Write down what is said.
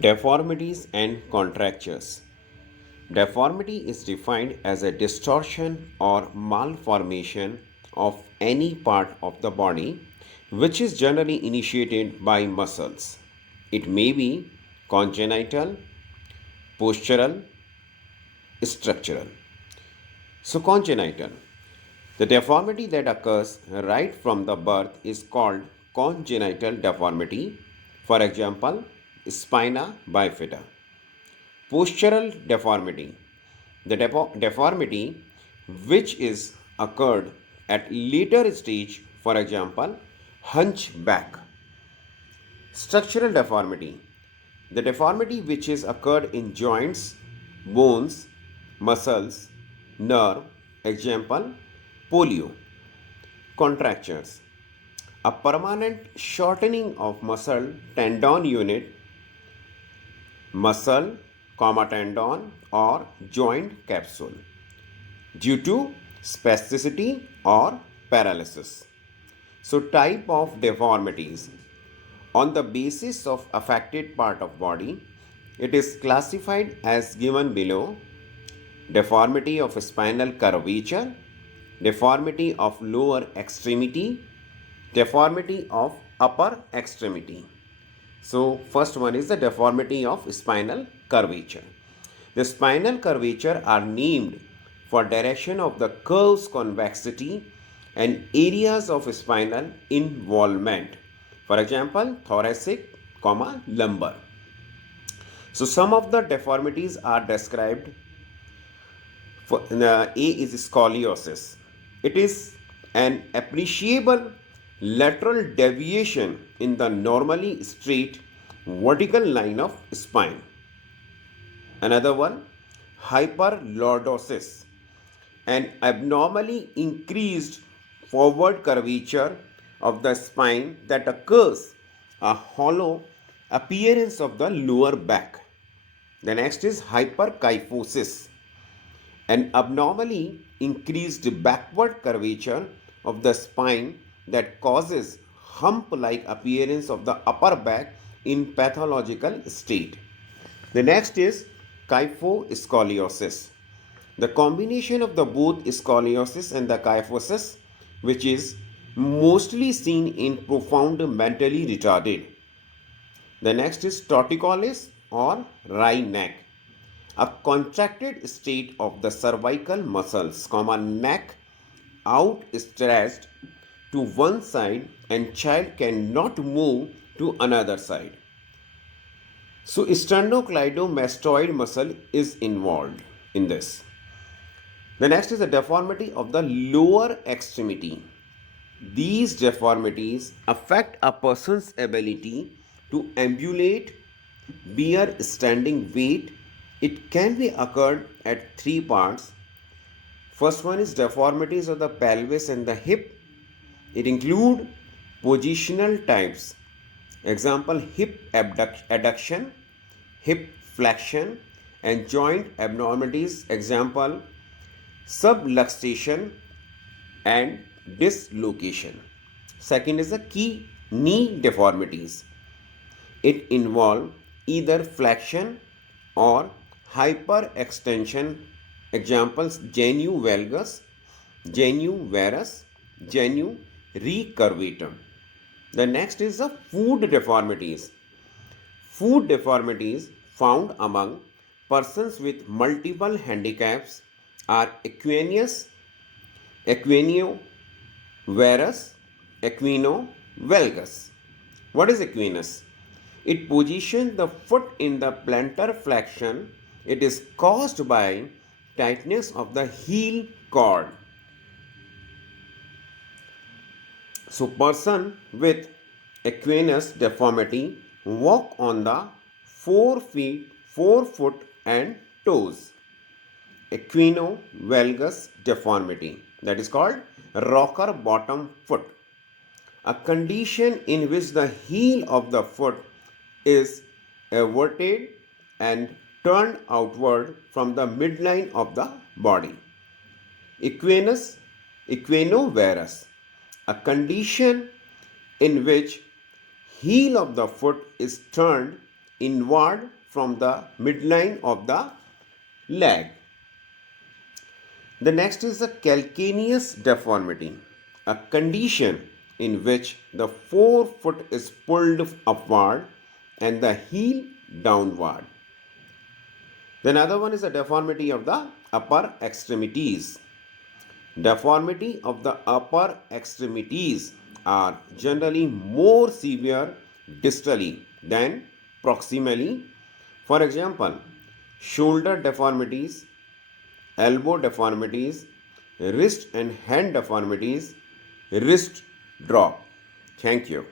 Deformities and contractures. Deformity is defined as a distortion or malformation of any part of the body which is generally initiated by muscles. It may be congenital, postural, structural. So, congenital. The deformity that occurs right from the birth is called congenital deformity. For example, spina bifida. Postural deformity. The deformity which is occurred at later stage, for example, hunchback. Structural deformity. The deformity which is occurred in joints, bones, muscles, nerve, example, polio. Contractures. A permanent shortening of muscle tendon unit, muscle, tendon or joint capsule due to spasticity or paralysis. So type of deformities. On the basis of affected part of body, it is classified as given below: deformity of spinal curvature, deformity of lower extremity, deformity of upper extremity. So first one is the deformity of spinal curvature. The spinal curvature are named for direction of the curve's convexity and areas of spinal involvement. For example, thoracic, lumbar. So some of the deformities are described. A is scoliosis. It is an appreciable lateral deviation in the normally straight vertical line of spine. Another one, hyperlordosis, an abnormally increased forward curvature of the spine that occurs a hollow appearance of the lower back. The next is hyperkyphosis, an abnormally increased backward curvature of the spine that causes hump-like appearance of the upper back in pathological state. The next is Kypho Scoliosis. The combination of the both scoliosis and the kyphosis, which is mostly seen in profound mentally retarded. The next is Torticollis or wry neck, a contracted state of the cervical muscles, neck outstretched to one side and child cannot move to another side. So sternocleidomastoid muscle is involved in this. The next is the deformity of the lower extremity. These deformities affect a person's ability to ambulate, bear standing weight. It can be occurred at three parts. First one is deformities of the pelvis and the hip. It include positional types. Example, hip adduction, hip flexion, and joint abnormalities. Example, subluxation and dislocation. Second is the key knee deformities. It involves either flexion or hyperextension. Examples, genu valgus, genu varus, genu recurvatum. The next is the foot deformities. Foot deformities found among persons with multiple handicaps are equinus, equinovarus, equinovalgus. What is equinus? It positions the foot in the plantar flexion. It is caused by tightness of the heel cord. So person with equinus deformity walk on the 4 feet, 4 foot and toes. Equinovalgus deformity, that is called rocker bottom foot, a condition in which the heel of the foot is everted and turned outward from the midline of the body. Equinovarus, a condition in which heel of the foot is turned inward from the midline of the leg. The next is the calcaneus deformity, a condition in which the forefoot is pulled upward and the heel downward. The another one is the deformity of the upper extremities. Deformity of the upper extremities are generally more severe distally than proximally. For example, shoulder deformities, elbow deformities, wrist and hand deformities, wrist drop. Thank you.